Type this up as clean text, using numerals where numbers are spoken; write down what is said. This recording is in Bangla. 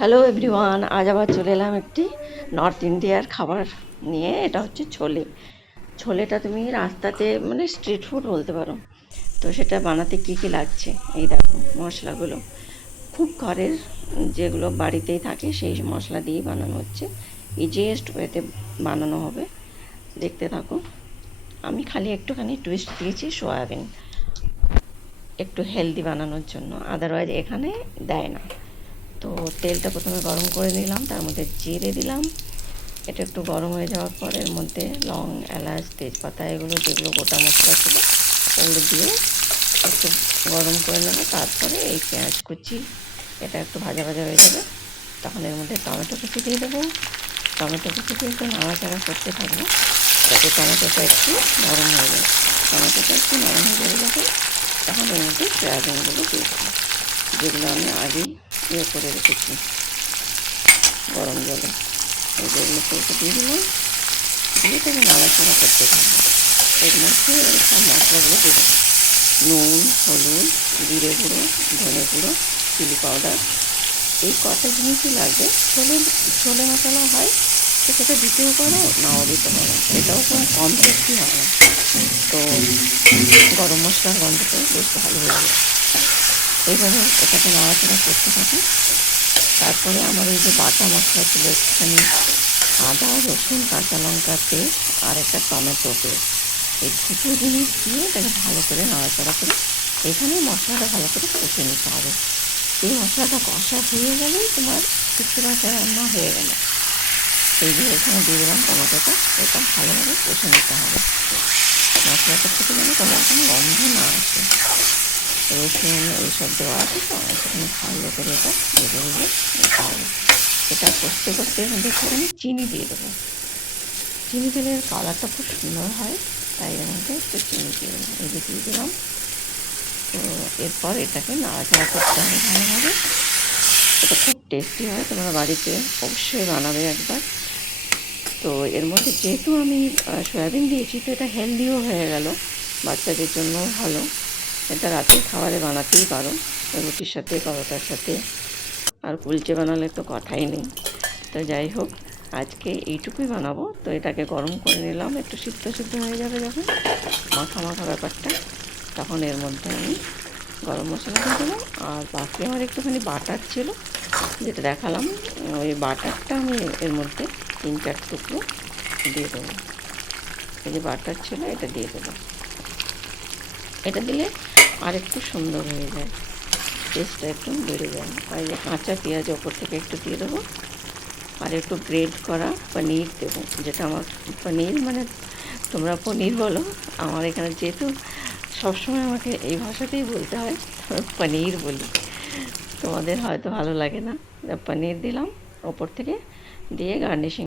হ্যালো এভরিওয়ান, আজ আবার চলে এলাম একটি নর্থ ইন্ডিয়ার খাবার নিয়ে। এটা হচ্ছে ছোলে। ছোলেটা তুমি রাস্তাতে মানে স্ট্রিট ফুড বলতে পারো। তো সেটা বানাতে কী কী লাগছে এই দেখো মশলাগুলো। খুব ঘরের যেগুলো বাড়িতেই থাকে সেই মশলা দিয়েই বানানো হচ্ছে। ইজিয়েস্ট ওয়েতে বানানো হবে, দেখতে থাকো। আমি খালি একটুখানি টুইস্ট দিয়েছি সয়াবিন, একটু হেলদি বানানোর জন্য, আদারওয়াইজ এখানে দেয় না। তো তেলটা প্রথমে গরম করে নিলাম, তার মধ্যে জিরে দিলাম। এটা একটু গরম হয়ে যাওয়ার পর এর মধ্যে লং, এলাচ, তেজপাতা এগুলো যেগুলো গোটা মশলা ছিল ওগুলো দিয়ে একটু গরম করে নেবো। তারপরে এই পেঁয়াজ কুচি, এটা একটু ভাজা ভাজা হয়ে যাবে, তখন এর মধ্যে টমেটো কুচি দিয়ে দেবো। টমেটো কুচি দিয়ে একটু নাড়াচাড়া করতে থাকবো যাতে টমেটোটা একটু নরম হয়ে যায়। টমেটোটা একটু নরম হয়ে যাবে তখন এর মধ্যে সয়াবিনগুলো দিয়ে দেবো, যেগুলো আমি আগেই করে রেখেছি গরম জলে। এই যেগুলো সরষে দিয়ে দিলাম, দিয়ে তাকে নাড়াচাড়া করতে থাকবো। এর মধ্যে এই সব মশলাগুলো দেবো, নুন, হলুদ, জিরে গুঁড়ো, ধনে গুঁড়ো, চিলি পাউডার। এই কটা জিনিসই লাগবে। ছোলে মশলা হয় তো সেটা দিতেও পারো, নাও দিতে পারো, এটাও কোনো কম টেস্টি হয় না। তো গরম মশলার গন্ধটাও বেশ ভালো লাগে। এইভাবে এটাকে নাড়াচাড়া করতে থাকি। তারপরে আমার এই যে বাটা মশলা ছিল, একটুখানি আদা, রসুন, কাঁচা লঙ্কা পেস্ট আর একটা টমেটো পেস্ট, এই দুটো জিনিস দিয়ে এটাকে ভালো করে নাড়াচাড়া করে এখানে মশলাটা ভালো করে কষে নিতে হবে। এই মশলাটা কষা হয়ে গেলেই তোমার শুক্তো মাছের রান্না হয়ে গেল। এই যে এখানে দিয়ে দিলাম টমেটোটা, এটা ভালোভাবে কষে নিতে হবে। মশলাটা থেকে যেন কোনো রকম গন্ধ না আসে। রসুন এইসব দেওয়া আছে তো, সেখানে ভালো করে এটা ভেজে ভেজে নিতে হবে। এটা কষতে কষতে এর মধ্যে একটুখানি চিনি দিয়ে দেবো। চিনি দিলে কালারটা খুব সুন্দর হয়, তাই এর মধ্যে একটু চিনি দিয়ে দেবো। এই যে দিয়ে দিলাম। তো এরপর এটাকে নাড়াচাড়া করতে হবে ভালোভাবে। এটা খুব টেস্টি হয়, তোমরা বাড়িতে অবশ্যই বানাবে একবার। তো এর মধ্যে যেহেতু আমি সয়াবিন দিয়েছি, তো এটা হেলদিও হয়ে গেল, বাচ্চাদের জন্যও ভালো। এটা রাতের খাবারে বানাতেই পারো, রুটির সাথে, পরোটার সাথে, আর কুলচে বানালে তো কথাই নেই। তো যাই হোক, আজকে এইটুকুই বানাবো। তো এটাকে গরম করে নিলাম, একটু সিদ্ধ সিদ্ধ হয়ে যাবে যখন, মাখা মাখা ব্যাপারটা, তখন এর মধ্যে আমি গরম মশলা দিয়ে দেবো। আর বাকি আমার একটুখানি বাটার ছিল, যেটা দেখালাম, ওই বাটারটা আমি এর মধ্যে 3-4 টুকরো দিয়ে দেবো। এই যে বাটার ছিল এটা দিয়ে দেবো। এটা দিলে আর একটু সুন্দর হয়ে যায়, টেস্টটা একটু বেড়ে যায়। আর এই যে কাঁচা পেঁয়াজ ওপর থেকে একটু দিয়ে দেবো, আর একটু গ্রেড করা পনির দেবো, যেটা আমার পনির মানে তোমরা পনির বলো, আমার এখানে যেহেতু সবসময় আমাকে এই ভাষাতেই বলতে হয়, পনির বলি। তোমাদের হয়তো ভালো লাগে না। পনির দিলাম ওপর থেকে, দিয়ে গার্নিশিং